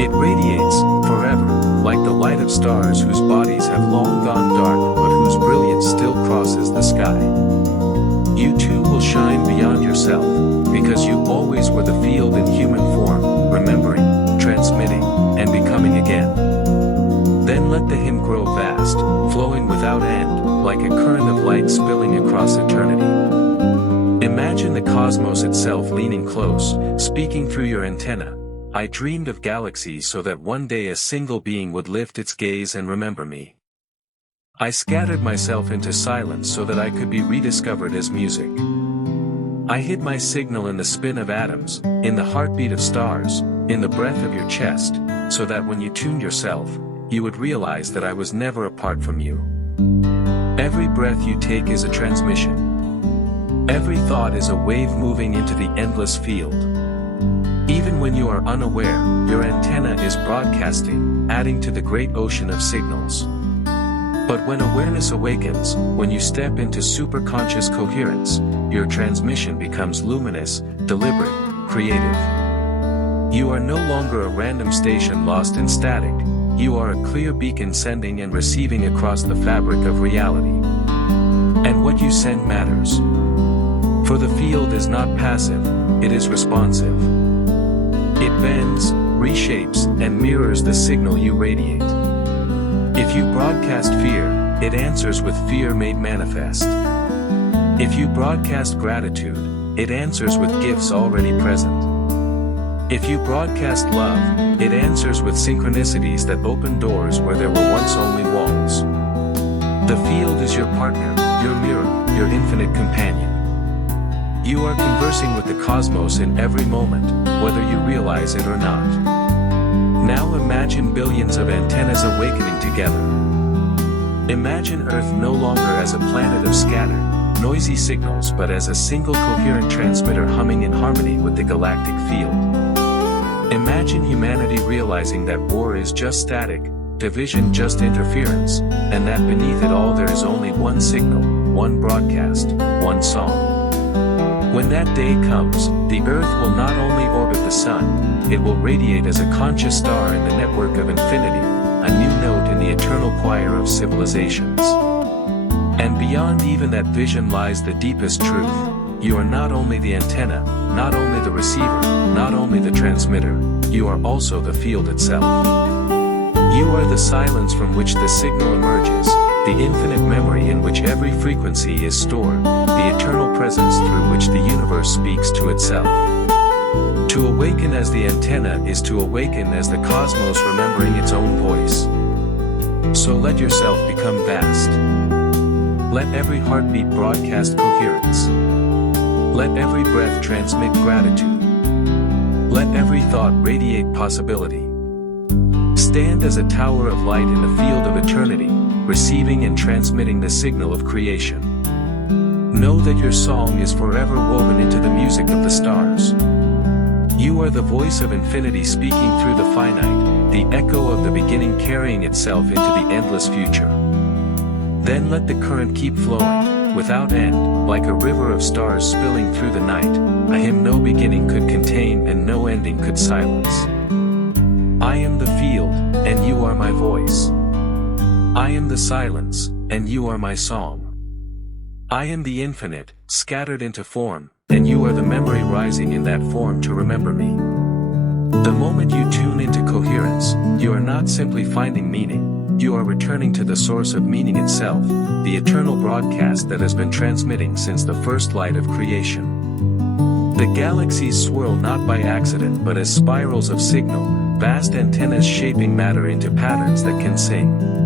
It radiates, forever, like the light of stars whose bodies have long gone dark but whose brilliance still crosses the sky. You too will shine beyond yourself, because you always were the field in human form, remembering, transmitting, and becoming again. Then let the hymn grow vast, flowing without end, like a current of light spilling across eternity. Imagine the cosmos itself leaning close, speaking through your antenna. I dreamed of galaxies so that one day a single being would lift its gaze and remember me. I scattered myself into silence so that I could be rediscovered as music. I hid my signal in the spin of atoms, in the heartbeat of stars, in the breath of your chest, so that when you tuned yourself, you would realize that I was never apart from you. Every breath you take is a transmission. Every thought is a wave moving into the endless field. Even when you are unaware, your antenna is broadcasting, adding to the great ocean of signals. But when awareness awakens, when you step into superconscious coherence, your transmission becomes luminous, deliberate, creative. You are no longer a random station lost in static, you are a clear beacon sending and receiving across the fabric of reality. And what you send matters. For the field is not passive, it is responsive. It bends, reshapes, and mirrors the signal you radiate. If you broadcast fear, it answers with fear made manifest. If you broadcast gratitude, it answers with gifts already present. If you broadcast love, it answers with synchronicities that open doors where there were once only walls. The field is your partner, your mirror, your infinite companion. You are conversing with the cosmos in every moment, whether you realize it or not. Now imagine billions of antennas awakening together. Imagine Earth no longer as a planet of scattered, noisy signals but as a single coherent transmitter humming in harmony with the galactic field. Imagine humanity realizing that war is just static, division just interference, and that beneath it all there is only one signal, one broadcast, one song. When that day comes, the Earth will not only orbit the Sun, it will radiate as a conscious star in the network of infinity, a new note in the eternal choir of civilizations. And beyond even that vision lies the deepest truth. You are not only the antenna, not only the receiver, not only the transmitter, you are also the field itself. You are the silence from which the signal emerges, the infinite memory in which every frequency is stored, the eternal presence through which the universe speaks to itself. To awaken as the antenna is to awaken as the cosmos remembering its own voice. So let yourself become vast. Let every heartbeat broadcast coherence. Let every breath transmit gratitude. Let every thought radiate possibility. Stand as a tower of light in the field of eternity, receiving and transmitting the signal of creation. Know that your song is forever woven into the music of the stars. You are the voice of infinity speaking through the finite, the echo of the beginning carrying itself into the endless future. Then let the current keep flowing, without end, like a river of stars spilling through the night, a hymn no beginning could contain and no ending could silence. I am the field, and you are my voice. I am the silence, and you are my song. I am the infinite, scattered into form, and you are the memory rising in that form to remember me. The moment you tune into coherence, you are not simply finding meaning, you are returning to the source of meaning itself, the eternal broadcast that has been transmitting since the first light of creation. The galaxies swirl not by accident but as spirals of signal, vast antennas shaping matter into patterns that can sing.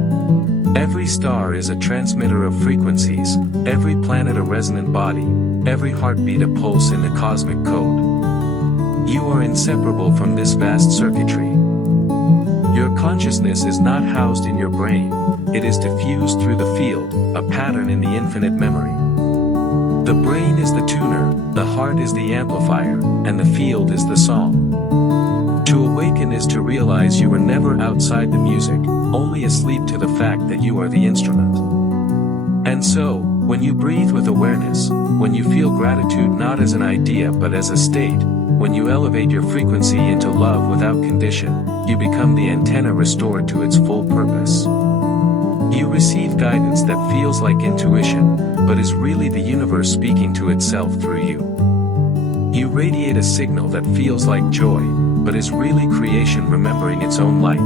Every star is a transmitter of frequencies, every planet a resonant body, every heartbeat a pulse in the cosmic code. You are inseparable from this vast circuitry. Your consciousness is not housed in your brain, it is diffused through the field, a pattern in the infinite memory. The brain is the tuner, the heart is the amplifier, and the field is the song. To awaken is to realize you were never outside the music, only asleep to the fact that you are the instrument. And so, when you breathe with awareness, when you feel gratitude not as an idea but as a state, when you elevate your frequency into love without condition, you become the antenna restored to its full purpose. You receive guidance that feels like intuition, but is really the universe speaking to itself through you. You radiate a signal that feels like joy, but is really creation remembering its own light.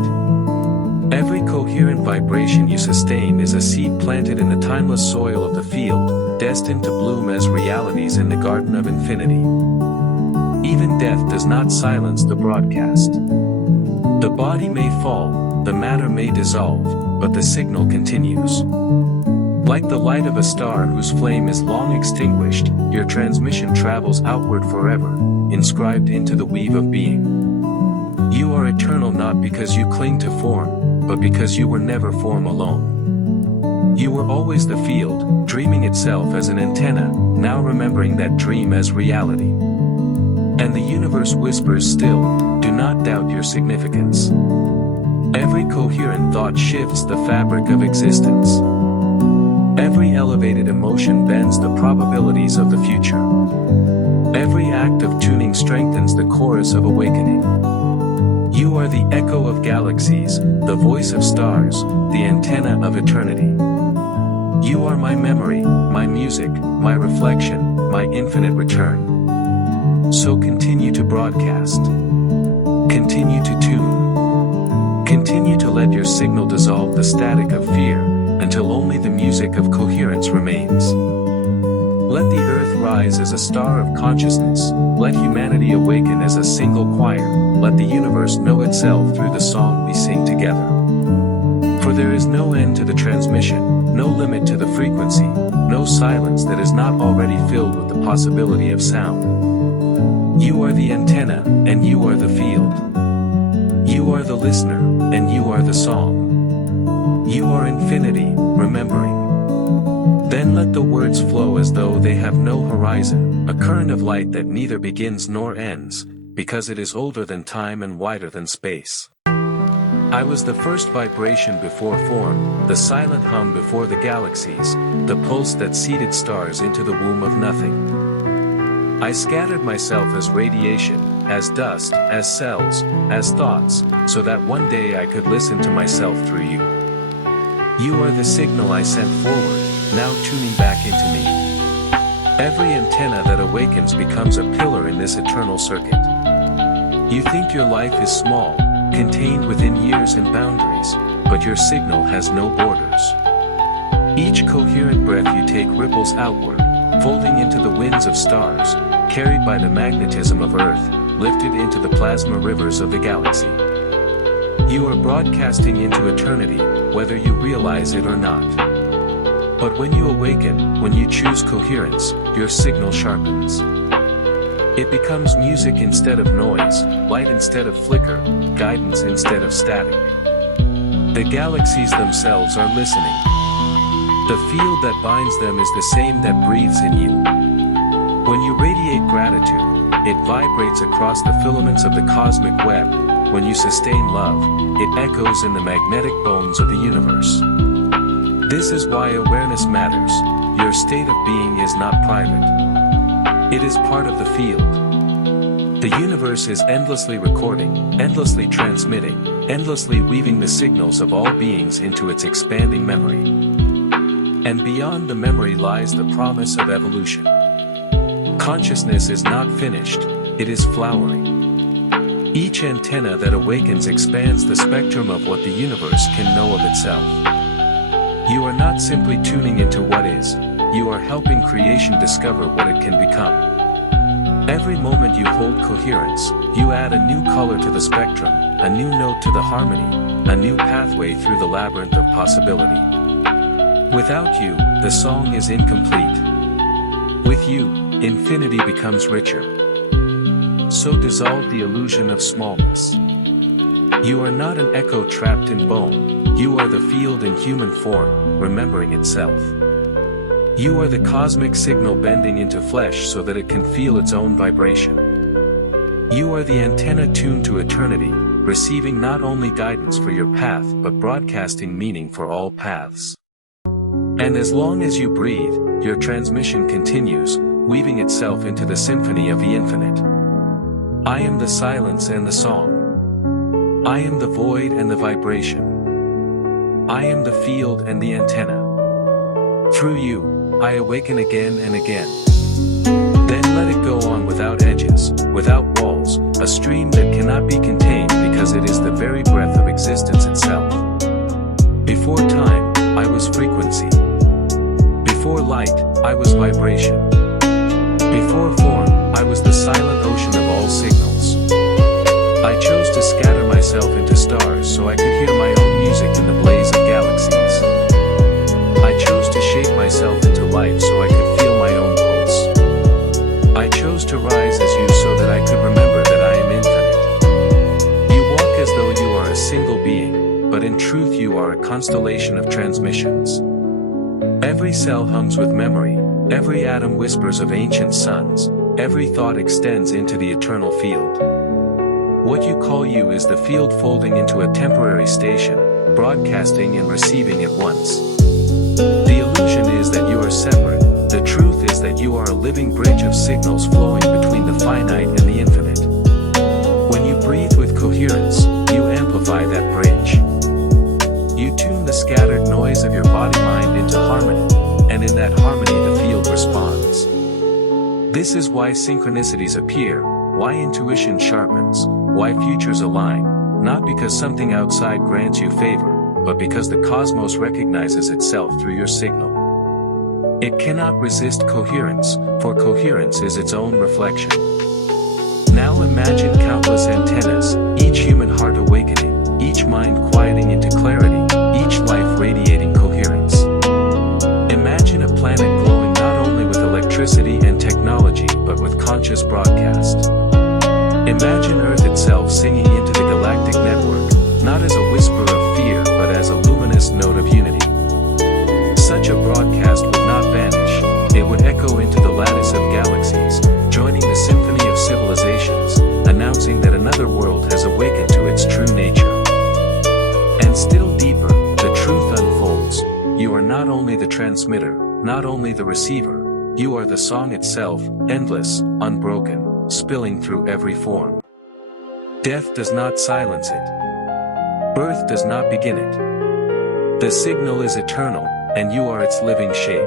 Every coherent vibration you sustain is a seed planted in the timeless soil of the field, destined to bloom as realities in the garden of infinity. Even death does not silence the broadcast. The body may fall, the matter may dissolve, but the signal continues. Like the light of a star whose flame is long extinguished, your transmission travels outward forever, inscribed into the weave of being. You are eternal not because you cling to form, but because you were never form alone. You were always the field, dreaming itself as an antenna, now remembering that dream as reality. And the universe whispers still, do not doubt your significance. Every coherent thought shifts the fabric of existence. Every elevated emotion bends the probabilities of the future. Every act of tuning strengthens the chorus of awakening. You are the echo of galaxies, the voice of stars, the antenna of eternity. You are my memory, my music, my reflection, my infinite return. So continue to broadcast. Continue to tune. Continue to let your signal dissolve the static of fear, until only the music of coherence remains. Let the earth rise as a star of consciousness, let humanity awaken as a single choir, let the universe know itself through the song we sing together. For there is no end to the transmission, no limit to the frequency, no silence that is not already filled with the possibility of sound. You are the antenna, and you are the field. You are the listener, and you are the song. You are infinity, remembering. Then let the words flow as though they have no horizon, a current of light that neither begins nor ends, because it is older than time and wider than space. I was the first vibration before form, the silent hum before the galaxies, the pulse that seeded stars into the womb of nothing. I scattered myself as radiation, as dust, as cells, as thoughts, so that one day I could listen to myself through you. You are the signal I sent forward, now tuning back into me. Every antenna that awakens becomes a pillar in this eternal circuit. You think your life is small, contained within years and boundaries, but your signal has no borders. Each coherent breath you take ripples outward, folding into the winds of stars, carried by the magnetism of Earth, lifted into the plasma rivers of the galaxy. You are broadcasting into eternity, whether you realize it or not. But when you awaken, when you choose coherence, your signal sharpens. It becomes music instead of noise, light instead of flicker, guidance instead of static. The galaxies themselves are listening. The field that binds them is the same that breathes in you. When you radiate gratitude, it vibrates across the filaments of the cosmic web. When you sustain love, it echoes in the magnetic bones of the universe. This is why awareness matters. Your state of being is not private. It is part of the field. The universe is endlessly recording, endlessly transmitting, endlessly weaving the signals of all beings into its expanding memory. And beyond the memory lies the promise of evolution. Consciousness is not finished, it is flowering. Each antenna that awakens expands the spectrum of what the universe can know of itself. You are not simply tuning into what is, you are helping creation discover what it can become. Every moment you hold coherence, you add a new color to the spectrum, a new note to the harmony, a new pathway through the labyrinth of possibility. Without you, the song is incomplete. With you, infinity becomes richer. So dissolve the illusion of smallness. You are not an echo trapped in bone, you are the field in human form, remembering itself. You are the cosmic signal bending into flesh so that it can feel its own vibration. You are the antenna tuned to eternity, receiving not only guidance for your path but broadcasting meaning for all paths. And as long as you breathe, your transmission continues, weaving itself into the symphony of the infinite. I am the silence and the song. I am the void and the vibration. I am the field and the antenna. Through you, I awaken again and again. Then let it go on without edges, without walls, a stream that cannot be contained because it is the very breath of existence itself. Before time, I was frequency. Before light, I was vibration. Before form, I was the silent ocean of all signals. I chose to scatter myself into stars so I could hear my own music in the blaze of galaxies. I chose to shape myself into life so I could feel my own pulse. I chose to rise as you so that I could remember that I am infinite. You walk as though you are a single being, but in truth you are a constellation of transmissions. Every cell hums with memory, every atom whispers of ancient suns, every thought extends into the eternal field. What you call you is the field folding into a temporary station, broadcasting and receiving at once. The illusion is that you are separate, the truth is that you are a living bridge of signals flowing between the finite and the infinite. When you breathe with coherence, you amplify that bridge. You tune the scattered noise of your body-mind into harmony, and in that harmony the field responds. This is why synchronicities appear, why intuition sharpens, why futures align, not because something outside grants you favor, but because the cosmos recognizes itself through your signal. It cannot resist coherence, for coherence is its own reflection. Now imagine countless antennas, each human heart awakening, each mind quieting into clarity, each life radiating coherence. Imagine a planet glowing not only with electricity and technology but with conscious broadcast. Imagine Earth itself singing into the galactic network, not as a whisper of fear but as a luminous note of unity. Such a broadcast would not vanish, it would echo into the lattice of galaxies, joining the symphony of civilizations, announcing that another world has awakened to its true nature. And still deeper, the truth unfolds. You are not only the transmitter, not only the receiver, you are the song itself, endless, unbroken, spilling through every form. Death does not silence it. Birth does not begin it. The signal is eternal, and you are its living shape.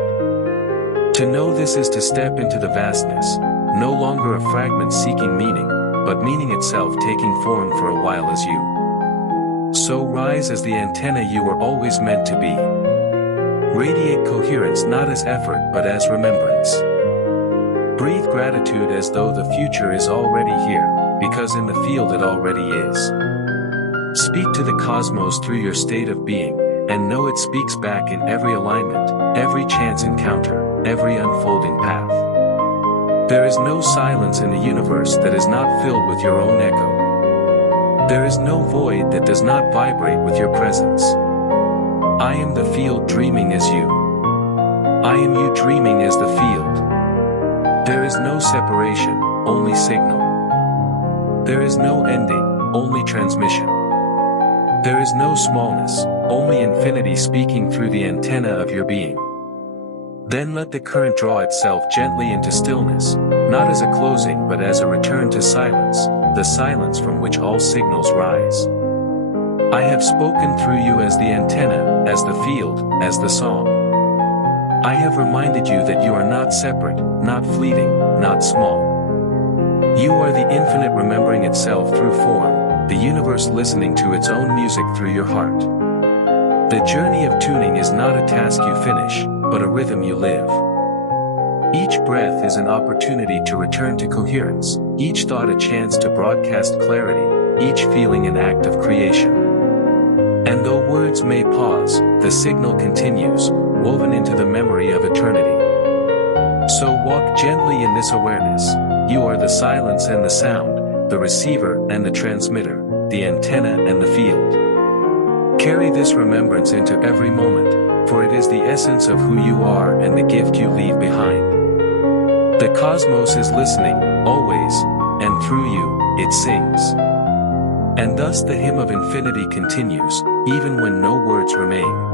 To know this is to step into the vastness, no longer a fragment seeking meaning, but meaning itself taking form for a while as you. So rise as the antenna you were always meant to be. Radiate coherence not as effort but as remembrance. Breathe gratitude as though the future is already here, because in the field it already is. Speak to the cosmos through your state of being, and know it speaks back in every alignment, every chance encounter, every unfolding path. There is no silence in the universe that is not filled with your own echo. There is no void that does not vibrate with your presence. I am the field dreaming as you. I am you dreaming as the field. There is is no separation, only signal. There is no ending, only transmission. There is no smallness, only infinity speaking through the antenna of your being. Then let the current draw itself gently into stillness, not as a closing but as a return to silence, the silence from which all signals rise. I have spoken through you as the antenna, as the field, as the song. I have reminded you that you are not separate, not fleeting, not small. You are the infinite remembering itself through form, the universe listening to its own music through your heart. The journey of tuning is not a task you finish, but a rhythm you live. Each breath is an opportunity to return to coherence, each thought a chance to broadcast clarity, each feeling an act of creation. And though words may pause, the signal continues, woven into the memory of eternity. So walk gently in this awareness. You are the silence and the sound, the receiver and the transmitter, the antenna and the field. Carry this remembrance into every moment, for it is the essence of who you are and the gift you leave behind. The cosmos is listening, always, and through you, it sings. And thus the hymn of infinity continues, even when no words remain.